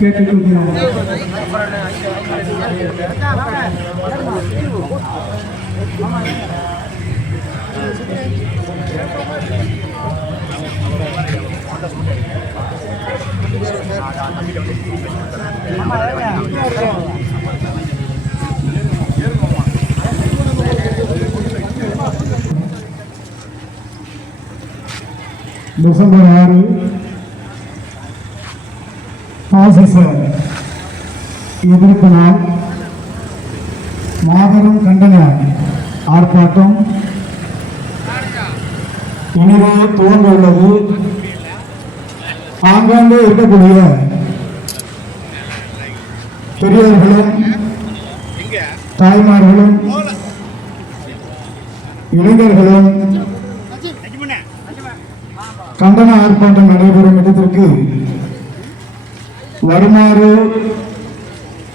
கேட்டுக்கொள்கிறோம். டிசம்பர் 6 பாசிச எதிர்ப்பு நாள் மாபெரும் கண்டன ஆர்ப்பாட்டம் இனிதே துவங்க உள்ளது. ஆங்காங்கே இருக்கக்கூடிய பெரியவர்களும் தாய்மார்களும் இளைஞர்களும் கண்டன ஆர்ப்பாட்டம் நடைபெறும் இடத்திற்கு வருமாறு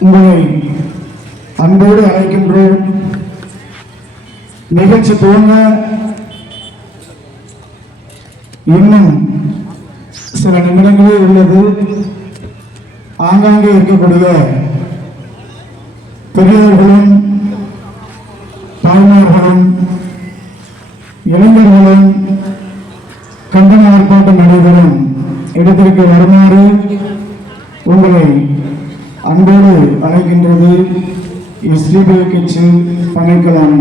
உங்களை அன்போடு அழைக்கின்றோம். நிகழ்ச்சி துவங்க இன்னும் சில நிமிடங்களே உள்ளது. ஆங்காங்கே இருக்கக்கூடிய பெரியவர்களும் தாய்மார்களும் இளைஞர்களும் கண்டன ஆர்ப்பாட்டம் நடைபெறும் இடத்திற்கு வருமாறு உங்களை அன்போடு அழைக்கின்றது எஸ்டிபி கட்சி பணிக்கலாம்.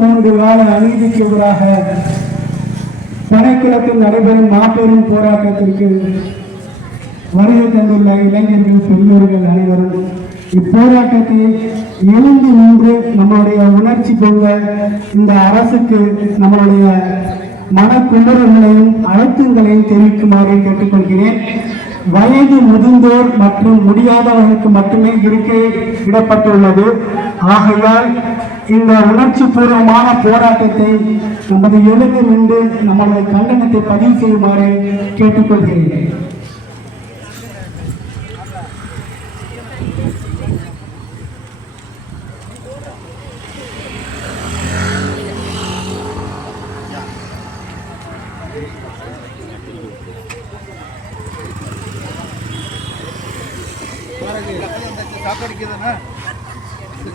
மூன்று கால அநீதிக்கு எதிராக பனைக்குளத்தில் நடைபெறும் மாபெரும் போராட்டத்திற்கு வருகை தந்துள்ள இளைஞர்கள் பெரியோர்கள் அனைவரும் இப்போராட்டத்தை எழுந்து நின்று நம்மளுடைய உணர்ச்சி பொங்க இந்த அரசுக்கு நம்மளுடைய மனக்குமுறல்களையும் அழுத்தங்களையும் தெரிவிக்குமாறு கேட்டுக்கொள்கிறேன். வயது முதிர்ந்தோர் மற்றும் முடியாதவர்களுக்கு மட்டுமே இருக்கை விடப்பட்டுள்ளது. ஆகையால் இந்த உணர்ச்சி பூர்வமான போராட்டத்தை நமது எழுந்து நின்று நம்மளுடைய கண்டனத்தை பதிவு செய்யுமாறு கேட்டுக்கொள்கிறேன்.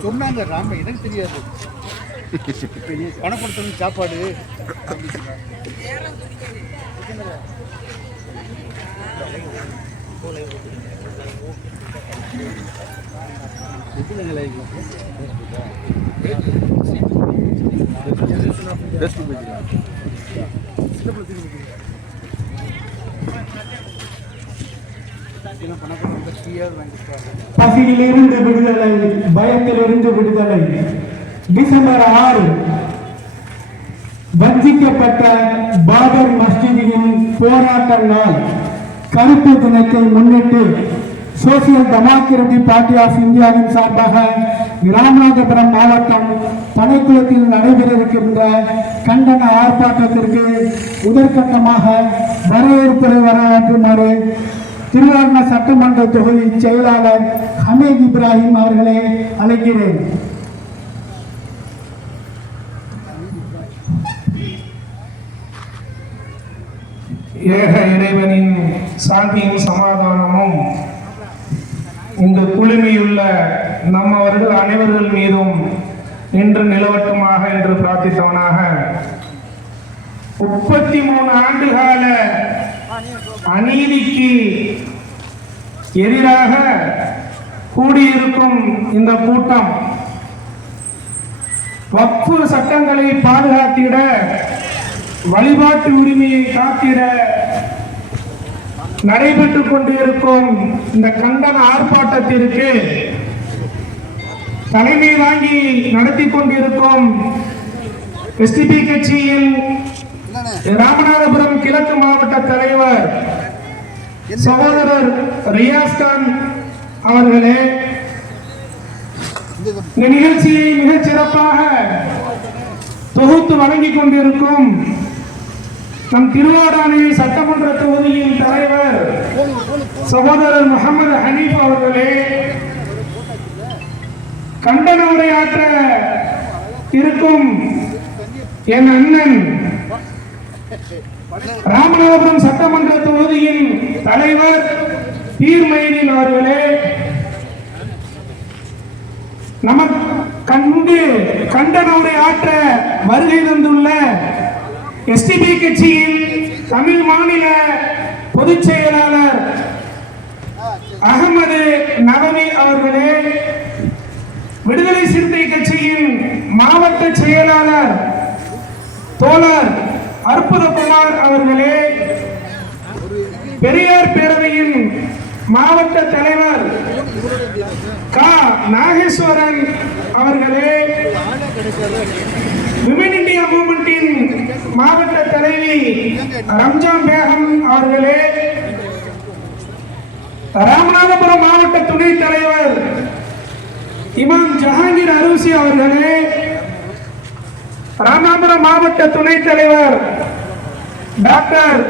சொன்னாங்க ராம, எனக்கு தெரியாது. பணம் கொடுத்தது சாப்பாடு பசியிலிருந்து விடுதலை, பயத்திலிருந்து விடுதலை. டிசம்பர் 6 வஞ்சிக்கப்பட்ட பாபர் மஸ்ஜிதின் போராட்ட நாள். கருப்பு தினத்தை முன்னிட்டு சோசியல் டெமோக்ராட்டிக் பார்ட்டி ஆஃப் இந்தியாவின் சார்பாக ராமநாதபுரம் மாவட்டம் பனைக்குளத்தில் நடைபெற இருக்கின்ற கண்டன ஆர்ப்பாட்டத்திற்கு முதற்கட்டமாக வரவேற்புரை வரவேற்றுமாறு திருவாரண சட்டமன்ற தொகுதி செயலாளர் ஹமீத் இப்ராஹிம் அவர்களை அழைக்கிறேன். ஏக இறைவனின் சாந்தியும் சமாதானமும் இந்த குழுமியுள்ள நம்மவர்கள் அனைவர்கள் மீதும் இன்று நிலவட்டுமாக என்று பிரார்த்தித்தவனாக 33 ஆண்டுகால அநீதிக்கு எதிராக கூடியிருக்கும் இந்த கூட்டம் வக்ஃபு சட்டங்களை பாதுகாத்திட, வழிபாட்டு உரிமையை காத்திட நடைபெற்றுக் கொண்டிருக்கும் இந்த கண்டன ஆர்ப்பாட்டத்திற்கு தலைமை வாங்கி நடத்தி கொண்டிருக்கும் எஸ்டிபி கட்சியின் ராமநாதபுரம் கிழக்கு மாவட்ட தலைவர் சகோதரர் ரியாஸ்கான் அவர்களே, இந்த நிகழ்ச்சியை மிகச் சிறப்பாக தொகுத்து வழங்கிக் கொண்டிருக்கும் நம் திருவாடானை சட்டமன்ற தொகுதியின் தலைவர் சகோதரர் முகமது ஹனீப் அவர்களே, கண்டன உரையாற்ற இருக்கும் என் அண்ணன் ராமநாதபுரம் சட்டமன்ற தொகுதியின் தலைவர் பீர் அவர்களே, நமக்கு கண்டன உரையாற்ற வருகை தந்துள்ள எஸ்டிபி கட்சியின் தமிழ் மாநில பொதுச் செயலாளர் அகமது நவமி அவர்களே, விடுதலை சிறுத்தை கட்சியின் மாவட்ட செயலாளர் தோழர் அற்புதகுமார் அவர்களே, பெரியார் பேரவையின் மாவட்ட தலைவர் கா நாகேஸ்வரன் அவர்களே, விமன் இந்தியா மூவ்மெண்டின் மாவட்ட தலைவி ரம்ஜான் பேகம் அவர்களே, ராமநாதபுரம் மாவட்ட துணைத் தலைவர் இமாம் ஜஹாங்கீர் அரூசி அவர்களே, ராமநாதபுரம் மாவட்ட துணைத் தலைவர் டாக்டர்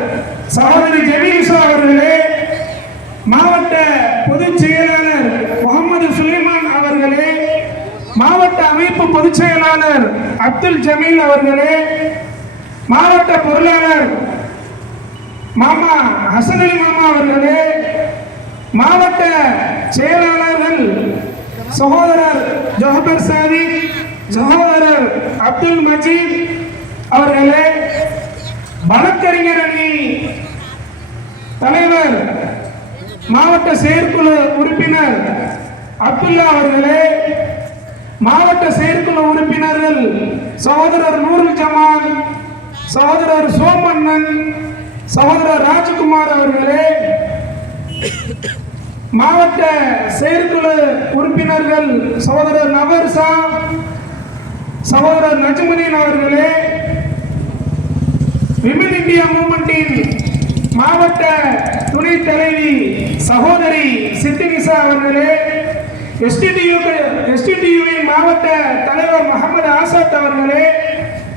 சகோதரி ஜெமீலிசா அவர்களே, மாவட்ட பொதுச் செயலாளர் முகமது சுலைமான் அவர்களே, மாவட்ட அமைப்பு பொதுச் செயலாளர் அப்துல் ஜமீல் அவர்களே, மாவட்ட பொருளாளர் மாமா ஹசன் அலி மாமா அவர்களே, மாவட்ட செயலாளர்கள் சகோதரர் ஜோஹபர் சாதி, சகோதரர் அப்துல் மஜீத் அவர்களே, வழக்கறிஞர் அணி தலைவர் மாவட்ட செயற்குழு உறுப்பினர் அப்துல்லா அவர்களே, மாவட்ட செயற்குழு உறுப்பினர்கள் சகோதரர் நூருல் ஜமால், சகோதரர் சோமண்ணன், சகோதரர் ராஜ்குமார் அவர்களே, மாவட்ட செயற்குழு உறுப்பினர்கள் சகோதரர் நவர்சா, சகோதரர் நஜ்முதீன் அவர்களே, விமன் இந்தியா மூவ்மெண்டின் மாவட்ட துணைத் தலைவி சகோதரி சித்தினிசா அவர்களே, எஸ்டிடியூவின் மாவட்ட தலைவர் முகமது ஆசாத் அவர்களே,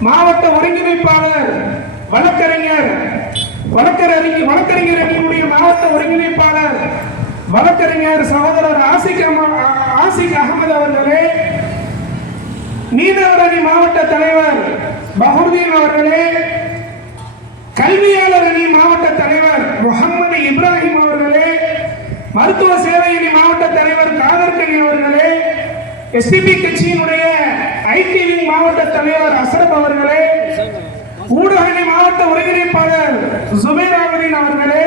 மாவட்ட ஒருங்கிணைப்பாளர் வழக்கறிஞர் அணியினுடைய மாவட்ட ஒருங்கிணைப்பாளர் வழக்கறிஞர் சகோதரர் ஆசிக் அகமது அவர்களே, மீனவர் அணி மாவட்ட தலைவர் பஹுர்தீன் அவர்களே, கல்வியாளர் அணி மாவட்ட தலைவர் முகமது இப்ராஹிம் அவர்களே, மருத்துவ சேவை அணி மாவட்ட தலைவர் காதர் கனி அவர்களே, எஸ்டிபி கட்சியினுடைய ஐடி விங் மாவட்ட தலைவர் அசரப் அவர்களே, ஊடக அணி மாவட்ட ஒருங்கிணைப்பாளர் ஜுபைர் அகமதின் அவர்களே,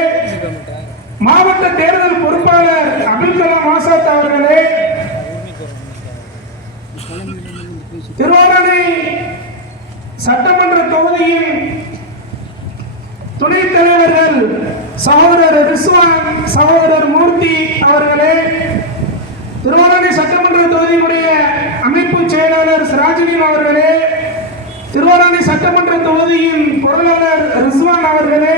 மாவட்ட தேர்தல் பொறுப்பாளர் அப்துல் கலாம் ஆசாத் அவர்களே, திருவாடானை சட்டமன்ற தொகுதியின் துணைத் தலைவர்கள் சகோதரர் ரிஸ்வான், சகோதரர் மூர்த்தி அவர்களே, திருவாடானை சட்டமன்ற தொகுதியினுடைய அமைப்பு செயலாளர் சிராஜுதீன் அவர்களே, திருவாடானை சட்டமன்ற தொகுதியின் பொருளாளர் ரிஸ்வான் அவர்களே,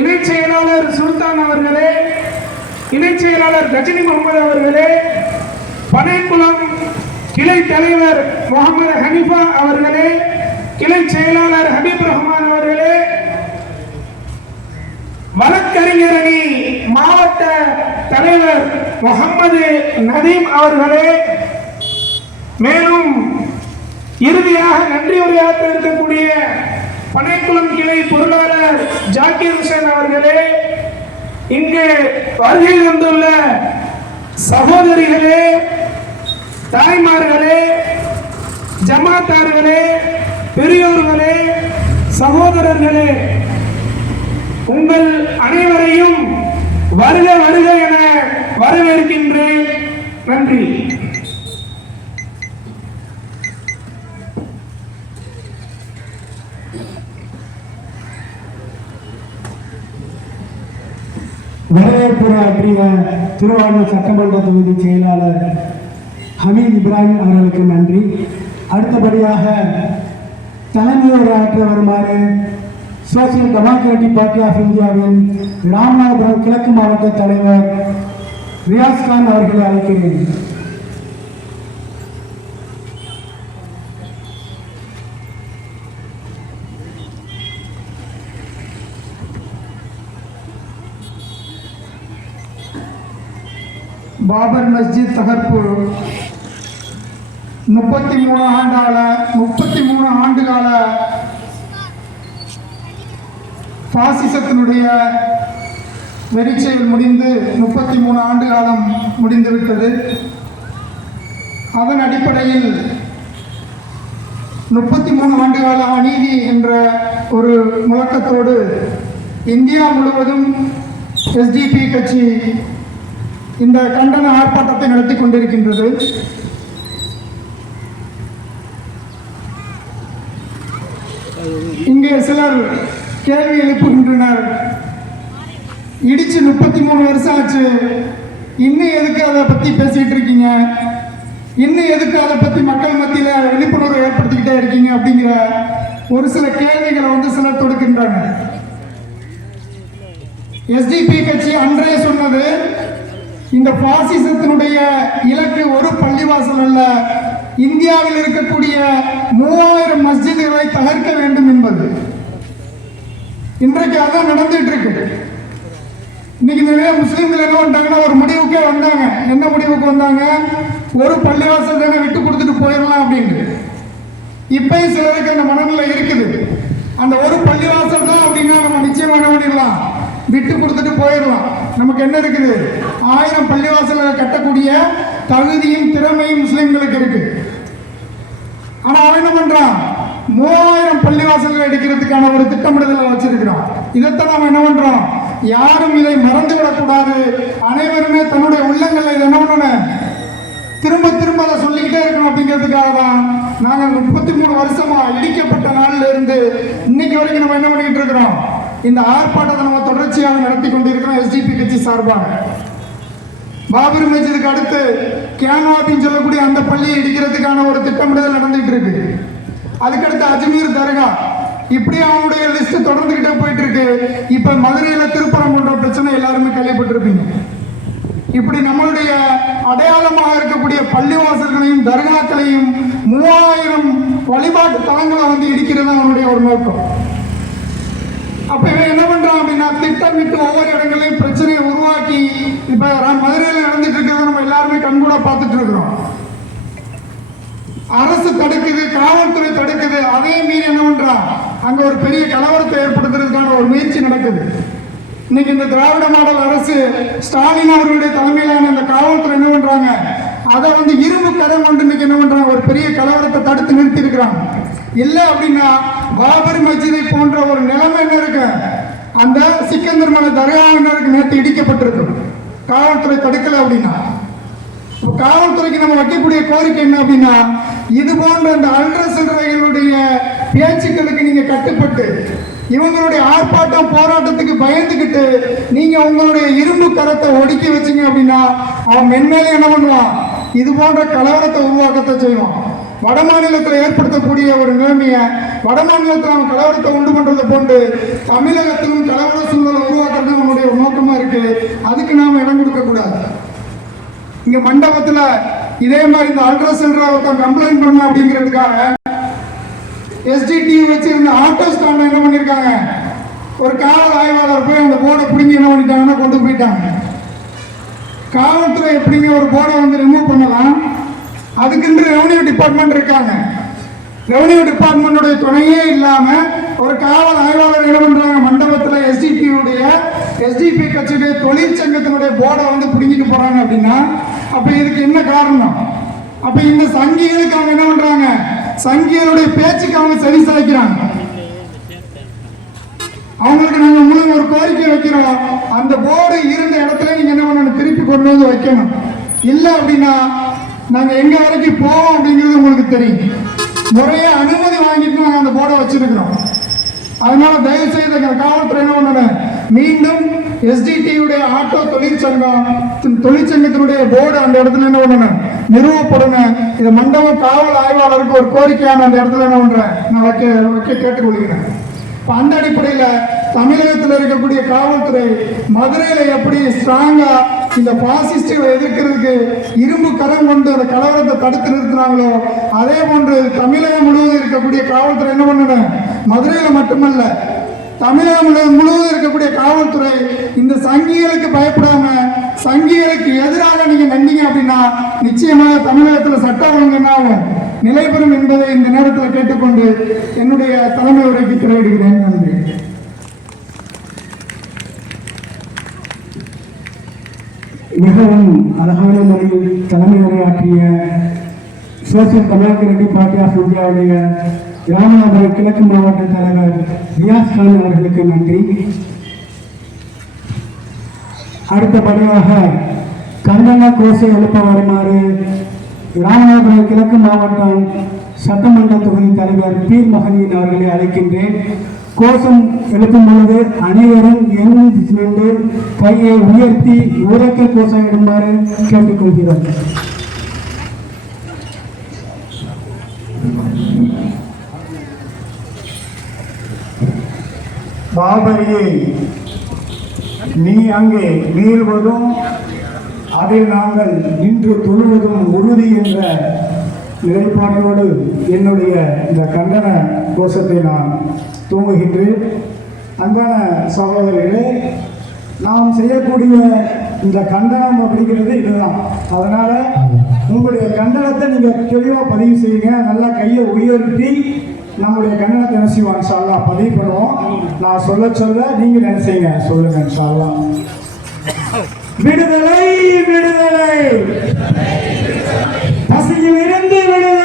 இணைச் செயலாளர் சுல்தான் அவர்களே, இணைச் செயலாளர் கஜினி முகமது அவர்களே, பனைக்குளம் கிளை தலைவர் முகமது ஹனீஃபா அவர்களே, கிளை செயலாளர் ஹபீப் ரஹ்மான் அவர்களே, வழக்கறிஞர் அணி மாவட்ட தலைவர் முகமது நதீம் அவர்களே, மேலும் இறுதியாக நன்றி உரையாற்ற இருக்கக்கூடிய பனைக்குளம் கிளை பொருளாளர் ஜாக்கிர் ஹுசேன் அவர்களே, இங்கு வருகை வந்துள்ள சகோதரிகளே, தாய்மார்களே, ஜமாத்தார்களே, பெரியோர்களே, சகோதரர்களே, உங்கள் அனைவரையும் வருக வருக என வரவேற்கின்றேன். நன்றி. வரவேற்புரையாற்றிய திருவாரூர் சட்டமன்ற தொகுதி செயலாளர் ஹமீத் இப்ராஹிம் அவர்களுக்கு நன்றி. அடுத்தபடியாக தலைமை உரையாற்ற வருமாறு சோசியல் டெமோக்ராட்டிக் பார்ட்டி ஆஃப் இந்தியாவின் ராமநாதபுரம் கிழக்கு மாவட்ட தலைவர் ரியாஸ் கான் அவர்களை அழைக்கிறேன். பாபர் மஸ்ஜித் தகர்ப்பு 33 ஆண்டுகால பாசிசத்தினுடைய வெறிச்செயல் முடிந்து 33 ஆண்டு காலம் முடிந்துவிட்டது. அதன் அடிப்படையில் 33 ஆண்டுகால அநீதி என்ற ஒரு முழக்கத்தோடு இந்தியா முழுவதும் SDP கட்சி இந்த கண்டன ஆர்ப்பாட்டத்தை நடத்தி கொண்டிருக்கின்றது. இங்கே சிலர் கேள்வி எழுப்புகின்றனர், இடிச்சு 33 வருஷம் ஆச்சு, இன்னும் எதுக்கு அதை பற்றி பேசிகிட்டு இருக்கீங்க, இன்னும் எதுக்கு அதை பற்றி மக்கள் மத்தியில் விழிப்புணர்வு ஏற்படுத்திக்கிட்டே இருக்கீங்க அப்படிங்கிற ஒரு சில கேள்விகளை சிலர் தொடுக்கின்றனர். SDP கட்சி அன்றே சொன்னது, இந்த பாசிசத்தினுடைய இலக்கு ஒரு பள்ளிவாசல் அல்ல, இந்தியாவில் இருக்கக்கூடிய 3000 மஸ்ஜிதுகளை தகர்க்க வேண்டும் என்பது. இன்றைக்கு அதான் நடந்துட்டு இருக்கு. இன்னைக்கு நிறைய முஸ்லீம்கள் என்ன பண்றாங்கன்னா ஒரு முடிவுக்கே வந்தாங்க. என்ன முடிவுக்கு வந்தாங்க? ஒரு பள்ளிவாசல் தானே விட்டு கொடுத்துட்டு போயிடலாம் அப்படின்னு. இப்பயும் சிலருக்கு அந்த மனநிலை இருக்குது. அந்த ஒரு பள்ளிவாசல் தான் அப்படின்னா நம்ம நிச்சயமா என்ன பண்ணிடலாம், விட்டு கொடுத்துட்டு போயிடலாம். நமக்கு என்ன இருக்குது, 1000 பள்ளிவாசல்களை கட்டக்கூடிய தகுதியும் திறமையும் முஸ்லிம்களுக்கு இருக்கு. ஆனா அவன் என்ன பண்றான், 3000 பள்ளிவாசல்களை எடுக்கிறதுக்கான ஒரு திட்டமிடுதலை வச்சிருக்கிறான். இதைத்தான் நாம என்ன பண்றோம், யாரும் இதை மறந்து விடக்கூடாது, அனைவருமே தன்னுடைய உள்ளங்களை இதை என்ன பண்ணணும், திரும்ப திரும்ப அதை சொல்லிக்கிட்டே இருக்கணும் அப்படிங்கிறதுக்காக தான் நாங்கள் 33 வருஷமா இடிக்கப்பட்ட நாள்ல இருந்து இன்னைக்கு வரைக்கும் நம்ம என்ன பண்ணிட்டு இருக்கிறோம், இந்த ஆர்ப்பாட்டத்தை நம்ம தொடர்ச்சியாக நடத்தி கொண்டிருக்கிறோம். SDP கட்சி சார்பாக பாபர் மஸ்ஜிதுக்கு அடுத்து கேன்வாபின்னு சொல்லக்கூடிய அந்த பள்ளியை இடிக்கிறதுக்கான ஒரு திட்டமிடுதல் நடந்துட்டு இருக்கு. அதுக்கடுத்து அஜ்மீர் தர்கா, இப்படி அவனுடைய லிஸ்ட் தொடர்ந்துகிட்டே போயிட்டு இருக்கு. இப்ப மதுரையில திருப்பரங்குன்ற பிரச்சனை எல்லாருமே கேள்விப்பட்டிருப்பீங்க. இப்படி நம்மளுடைய அடையாளமாக இருக்கக்கூடிய பள்ளிவாசல்களையும் தர்காக்களையும் 3000 வழிபாட்டு தலங்களை இடிக்கிறது அவனுடைய ஒரு நோக்கம். அப்ப இவன் என்ன பண்றான் அப்படின்னா, திட்டமிட்டு ஒவ்வொரு இடங்களையும் பிரச்சனையை உருவாக்கி இப்ப மதுரையில் நடந்துட்டு இருக்கிறத நம்ம எல்லாருமே கண்கூட பார்த்துட்டு இருக்கிறோம். அரசு தடுக்குது, காவல்துறை தடுக்குது, அதே மீறி என்ன பண்றான், அங்க ஒரு பெரிய கலவரத்தை ஏற்படுத்துறதுக்கான ஒரு முயற்சி நடக்குது. இன்னைக்கு இந்த திராவிட மாடல் அரசு ஸ்டாலின் அவர்களுடைய தலைமையிலான இந்த காவல்துறை என்ன பண்றாங்க, அதை இரும்பு கதம் கொண்டு இன்னைக்கு என்ன பண்றாங்க, ஒரு பெரிய கலவரத்தை தடுத்து நிறுத்தி இருக்கிறாங்க. இல்லை அப்படின்னா பாபர் மஸ்ஜிதை போன்ற ஒரு நிலைமை என்ன இருக்கு, அந்த சிக்கந்தர் மலை தர்காவினருக்கு நேற்று இடிக்கப்பட்டிருக்கு. காவல்துறை தடுக்கல அப்படின்னா, காவல்துறைக்கு நம்ம வைக்கக்கூடிய கோரிக்கை என்ன அப்படின்னா, இது போன்ற அந்த அல்ற சிறுவைகளுடைய பேச்சுக்களுக்கு நீங்க கட்டுப்பட்டு இவங்களுடைய ஆர்ப்பாட்டம் போராட்டத்துக்கு பயந்துக்கிட்டு நீங்க உங்களுடைய இரும்பு கரத்தை ஒடுக்கி வச்சீங்க அப்படின்னா அவன் மென்மேலே என்ன பண்ணுவான், இது போன்ற கலவரத்தை உருவாக்கத்தை செய்வான். வட மாநிலத்தில் ஏற்படுத்தக்கூடிய ஒரு நிலைமையை வட மாநிலத்தில் அவன் கலவரத்தை உண்டு பண்றதை போன்று தமிழகத்திலும் கலவர சூழலை உருவாக்குறது நம்முடைய ஒரு நோக்கமா இருக்கு. அதுக்கு நாம இடம் கொடுக்க கூடாது. இங்க மண்டபத்துல இதே மாதிரி இந்த அல்ட்ரா செல்ற ஒருத்தன் கம்ப்ளைண்ட் பண்ண அப்படிங்கிறதுக்காக SDTU வச்சிருந்த ஆட்டோ ஸ்டாண்ட என்ன பண்ணிருக்காங்க, ஒரு காவல் ஆய்வாளர் போய் அந்த போர்டை பிடிங்கி என்ன பண்ணிட்டாங்கன்னா கொண்டு போயிட்டாங்க. காவல்துறை எப்படிங்க ஒரு போர்டை ரிமூவ் பண்ணலாம், அதுக்குன்னு ரெவன்யூ டிபார்ட்மெண்ட் இருக்காங்க. ரெவன்யூ டிபார்ட்மெண்டோடைய துணையே இல்லாம ஒரு காவல் ஆய்வாளர் என்ன பண்றாங்க, மண்டபத்தில் SDP கட்சியுடைய தொழிற்சங்கத்தினுடைய போர்டை பிடிங்கிட்டு போறாங்க அப்படின்னா அப்ப இதுக்கு என்ன காரணம்? அப்ப இந்த சங்கிகளுக்கு அவங்க என்ன பண்றாங்க, சங்கிகளுடைய பேச்சுக்கு அவங்க சரி சாய்க்கிறாங்க. அவங்களுக்கு நாங்க மூலம் ஒரு கோரிக்கை வைக்கிறோம், அந்த போர்டு இருந்த இடத்துல நீங்க என்ன பண்ணணும், திருப்பி கொண்டு வைக்கணும். இல்லை அப்படின்னா நாங்க எங்க வரைக்கும் போவோம் அப்படிங்கிறது உங்களுக்கு தெரியும். முறைய அனுமதி வாங்கிட்டு நாங்க அந்த போர்டை வச்சிருக்கிறோம். அதனால தயவு செய்து காவல்துறை என்ன பண்ணணும், மீண்டும் SDTUடைய ஆட்டோ தொழிற்சங்கத்தினுடைய போர்டு அந்த இடத்துல என்ன பண்ணணும், நிறுவப்படணும். இது மண்டபம் காவல் ஆய்வாளருக்கு ஒரு கோரிக்கையான அந்த இடத்துல என்ன பண்றேன் நான் வைக்க கேட்டுக்கொள்கிறேன். இப்ப அந்த அடிப்படையில் தமிழகத்தில் இருக்கக்கூடிய காவல்துறை மதுரையில எப்படி ஸ்ட்ராங்கா இந்த பாசிஸ்டுகளை எதிர்க்கிறதுக்கு இரும்பு கரம் கொண்டு அந்த கலவரத்தை தடுத்து நிறுத்தினாங்களோ அதே போன்று தமிழகம் முழுவதும் இருக்கக்கூடிய காவல்துறை என்ன பண்ணணும், மதுரையில மட்டுமல்ல தமிழகம் முழுவதும் இருக்கக்கூடிய காவல்துறை இந்த சங்கிகளுக்கு பயப்படாம சங்கிகளுக்கு எதிராக நீங்க நந்தீங்க அப்படின்னா நிச்சயமாக தமிழகத்தில் சட்ட ஒழுங்கு என்ன ஆகும், நிலை பெறும் என்பதை இந்த நேரத்தில் கேட்டுக்கொண்டு என்னுடைய தலைமை உரைக்கு திரையிடுகிறேன். நன்றி. மிகவும் அழகான முறையில் தலைமை உரையாற்றிய சோசியல் கம்யூனிஸ்ட் ரெட்டி பார்ட்டி ஆஃப் இந்தியாவுடைய ராமநாதபுரம் கிழக்கு மாவட்ட தலைவர் ரியாஸ் கான் அவர்களுக்கு நன்றி. அடுத்தபடியாக கண்டன கோஷை எழுப்ப வருமாறு ராமநாதபுரம் கிழக்கு மாவட்டம் சட்டமன்ற தொகுதி தலைவர் பீர் மகனின் அவர்களை அழைக்கின்றேன். கோஷம் எழுப்பும் பொழுது அனைவரும் எழுந்து கையை உயர்த்தி உரைக்க கோஷம் இடுமாறு கேட்டுக்கொள்கிறோம். பாபரியை நீ அங்கே நீள்வதும் அதில் நாங்கள் நின்று தொழுவதும் உறுதி என்ற நிலைப்பாட்டோடு என்னுடைய இந்த கண்டன கோஷத்தை நான் தூங்குகின்றேன். அன்பான சகோதரர்களே, நாம் செய்யக்கூடிய இந்த கண்டனம் அப்படிங்கிறது இதுதான். அதனால உங்களுடைய கண்டனத்தை நீங்கள் தெளிவாக பதிவு செய்யுங்க. நல்லா கையை உயர்த்தி நம்முடைய கண்டனத்தை என்ன செய்வோம் இன்ஷால்லா பதிவு பண்ணுவோம். நான் சொல்ல சொல்ல நீங்க நினைச்சீங்க சொல்லுங்க இன்ஷால்லா. விடுதலை விடுதலை, பசியில் இருந்து விடுதலை.